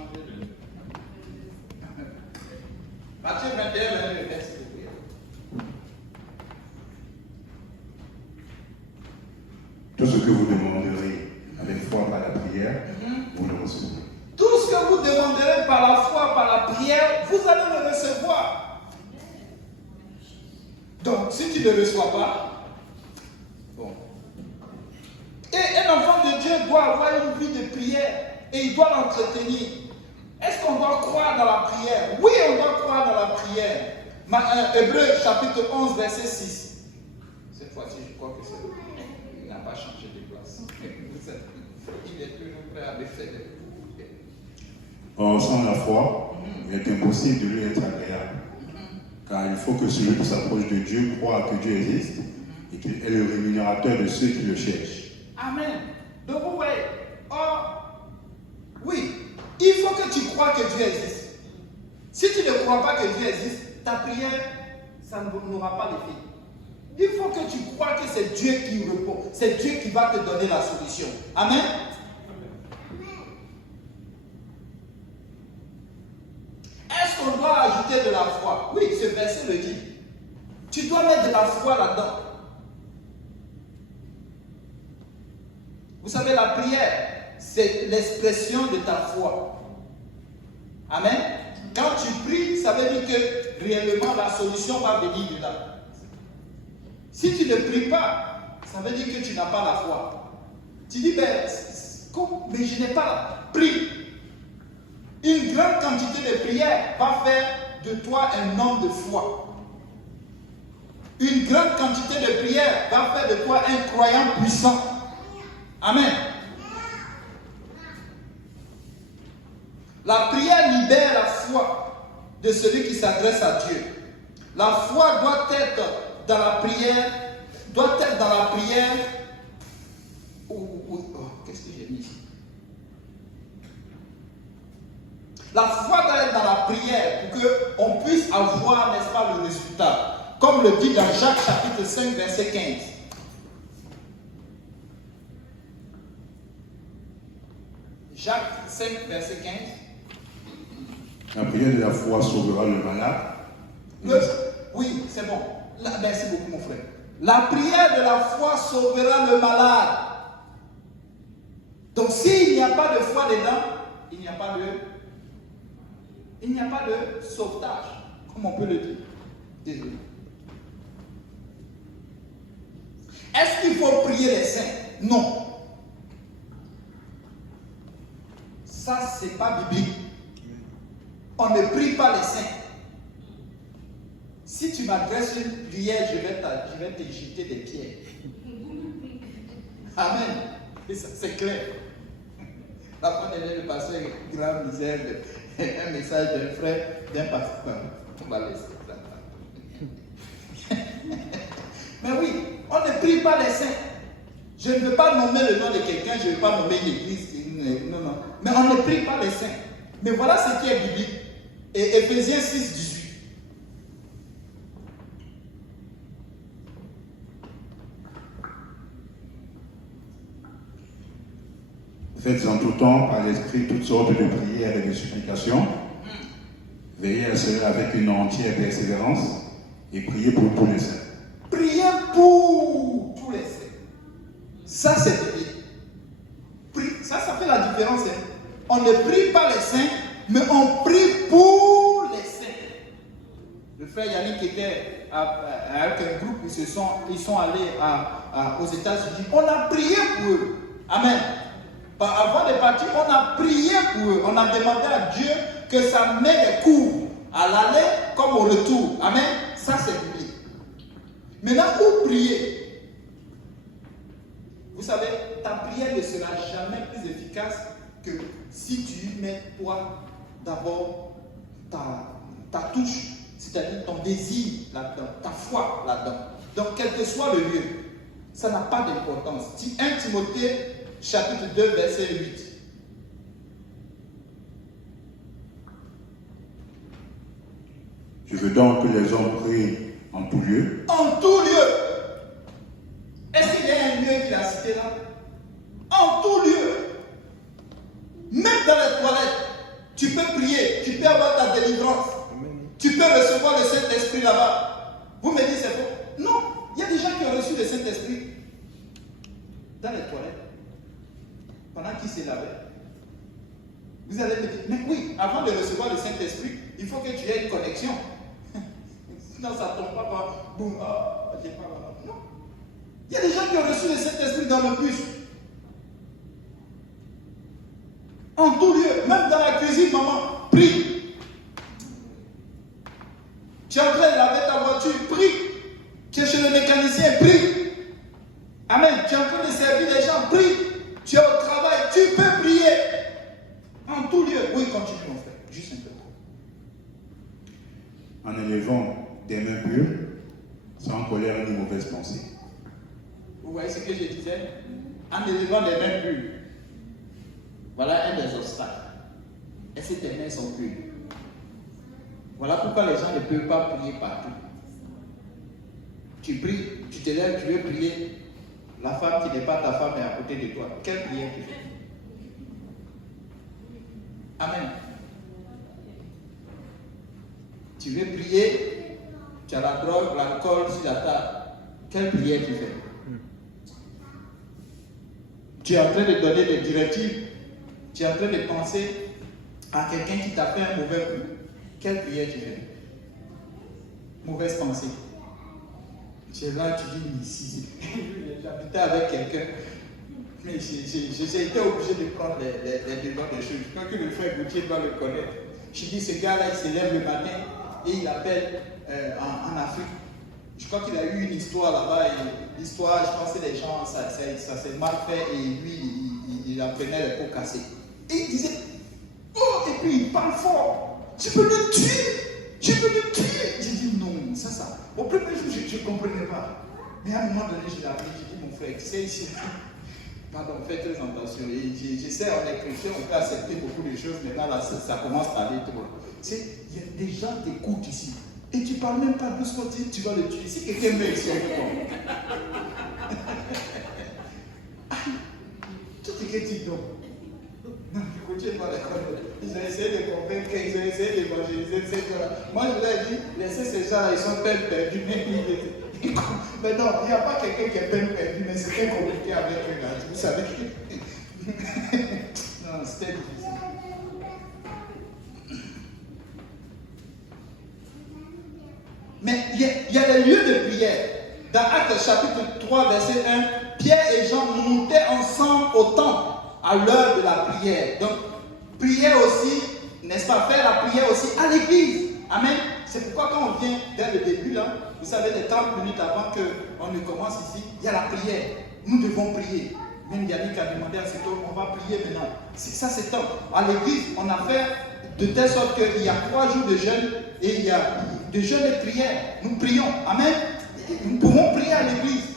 changer de... Matthieu 21, le verset de prière. Tout ce que vous demanderez avec foi par la prière, vous le recevrez. Tout ce que vous demanderez par la foi, par la prière, vous allez le recevoir. Donc, si tu ne le reçois pas, bon. Et un enfant de Dieu doit avoir une vie de prière et il doit l'entretenir. Est-ce qu'on doit croire dans la prière? Oui, on doit croire dans la prière. Hébreu chapitre 11, verset 6. Cette fois-ci, je crois que c'est... Il n'a pas changé de place. Il est toujours prêt à défaire les coups. Or, sans la foi, il est impossible de lui être agréable. Car il faut que celui qui s'approche de Dieu croit que Dieu existe et qu'il est le rémunérateur de ceux qui le cherchent. Amen. Donc vous voyez, oui, il faut que tu crois que Dieu existe. Si tu ne crois pas que Dieu existe, ta prière, ça n'aura pas d'effet. Il faut que tu crois que c'est Dieu qui répond, c'est Dieu qui va te donner la solution. Amen. Est-ce qu'on doit ajouter de la foi? Oui, ce verset le dit. Tu dois mettre de la foi là-dedans. Vous savez, la prière, c'est l'expression de ta foi. Amen. Quand tu pries, ça veut dire que réellement la solution va venir de là. Si tu ne pries pas, ça veut dire que tu n'as pas la foi. Tu dis, mais je n'ai pas la prie. Une grande quantité de prière va faire de toi un homme de foi. Une grande quantité de prière va faire de toi un croyant puissant. Amen. La prière libère la foi de celui qui s'adresse à Dieu. La foi doit être dans la prière, qu'est-ce que j'ai mis ici? La foi doit être dans la prière pour qu'on puisse avoir, n'est-ce pas, le résultat. Comme le dit dans Jacques chapitre 5, verset 15. Jacques 5, verset 15. La prière de la foi sauvera le malade. Oui, c'est bon. Merci beaucoup, mon frère. La prière de la foi sauvera le malade. Donc, s'il n'y a pas de foi dedans, il n'y a pas de sauvetage, comme on peut le dire. Désolé. Est-ce qu'il faut prier les saints? Non. Ça, c'est pas biblique. On ne prie pas les saints. Si tu m'adresses une prière, je vais te jeter des pierres. Amen. Et ça, c'est clair. La fois dernière, le pasteur Grave disait un message d'un frère, d'un pasteur. On va laisser ça. Mais oui, on ne prie pas les saints. Je ne veux pas nommer le nom de quelqu'un, je ne veux pas nommer l'église. Non, non. Mais on ne prie pas les saints. Mais voilà ce qui est biblique. Et Éphésiens 6, 18. Faites en tout temps par l'esprit toutes sortes de prières et de supplications. Veillez à cela avec une entière persévérance et priez pour tous les saints. Priez pour tous les saints. Ça, c'est biblique. Ça fait la différence. Hein. On ne prie pas les saints, mais on prie pour les saints. Le frère Yannick était avec un groupe, ils sont allés aux États-Unis. On a prié pour eux. Amen. Avant de partir, on a prié pour eux. On a demandé à Dieu que ça met des cours à l'aller comme au retour. Amen. Ça, c'est biblique. Maintenant, où prier? Vous savez, ta prière ne sera jamais plus efficace que si tu mets toi d'abord ta touche, c'est-à-dire ton désir là-dedans, ta foi là-dedans. Donc, quel que soit le lieu, ça n'a pas d'importance. 1 Timothée, chapitre 2, verset 8. Je veux donc que les hommes prient en tout lieu. En tout lieu. Est-ce qu'il y a un lieu qu'il a cité là? En tout lieu. Même dans les toilettes. Tu peux prier, tu peux avoir ta délivrance. Tu peux recevoir le Saint-Esprit là-bas. Vous me dites c'est faux? Non, il y a des gens qui ont reçu le Saint-Esprit dans les toilettes, pendant qu'ils se lavaient. Vous allez me dire, mais oui, avant de recevoir le Saint-Esprit, il faut que tu aies une connexion. Sinon ça ne tombe pas, boum, j'ai pas. Non. Il y a des gens qui ont reçu le Saint-Esprit dans le bus. En tout lieu, même dans la cuisine, maman, prie. Tu es en train de laver ta voiture, prie. Tu es chez le mécanicien, prie. Amen. Tu es en train de servir les gens, prie. Tu es au travail, tu peux prier. En tout lieu. Oui, continue mon frère. Juste un peu. En élevant des mains pures, sans colère ni mauvaise pensée. Vous voyez ce que je disais? En élevant des mains pures. Voilà un des obstacles. Est-ce que tes mains sont pures? Voilà pourquoi les gens ne peuvent pas prier partout. Tu pries, tu te lèves, tu veux prier. La femme qui n'est pas ta femme est à côté de toi. Quelle prière tu fais? Amen. Tu veux prier, tu as la drogue, l'alcool sur la table. Quelle prière tu fais? Tu es en train de donner des directives. Tu es en train de penser à quelqu'un qui t'a fait un mauvais coup. Quelle prière tu fais? Mauvaise pensée. Tu es là, tu dis ici. J'habitais avec quelqu'un, mais j'ai été obligé de prendre les devants des choses. Je crois que le frère Gauthier doit le connaître. Je dis, ce gars-là, il se lève le matin et il appelle en Afrique. Je crois qu'il a eu une histoire là-bas. Et l'histoire, je pense que les gens, ça s'est mal fait et lui, il apprenait les pots cassés. Et il disait, oh, et puis il parle fort. Tu peux le tuer. Tu peux le tuer. J'ai dit non, ça. Au premier jour, je ne comprenais pas. Mais à un moment donné, je l'ai appelé. J'ai dit, mon frère, tu sais ici. Pardon, faites très attention. Et je sais, on est chrétien, on peut accepter beaucoup de choses. Maintenant, là, ça commence à aller trop. Tu sais, il y a des gens qui t'écoutent ici. Et tu ne parles même pas doucement, tu vas le tuer. Si quelqu'un meurt ici, on peut pas. Tout est que tu donnes. Non, je continue pas d'accord. Ils ont essayé de convaincre, ils ont essayé d'évangéliser, etc. Moi, je leur ai dit, laissez ces gens, ils sont peine perdus. Mais non, il n'y a pas quelqu'un qui est peine perdue, mais c'est très compliqué avec eux là. Vous savez. Non, c'était difficile. Mais il y a des lieux de prière. Dans Actes chapitre 3, verset 1, Pierre et Jean montaient ensemble au temple à l'heure de la prière. Donc, prière aussi, n'est-ce pas, faire la prière aussi à l'église. Amen. C'est pourquoi quand on vient dès le début, là, vous savez, les 30 minutes avant qu'on ne commence ici, il y a la prière. Nous devons prier. Même Yannick a demandé à cet homme, on va prier maintenant. Ça, c'est top. À l'église, on a fait de telle sorte qu'il y a 3 jours de jeûne et il y a de jeûne et prière. Nous prions. Amen. Nous pouvons prier à l'église.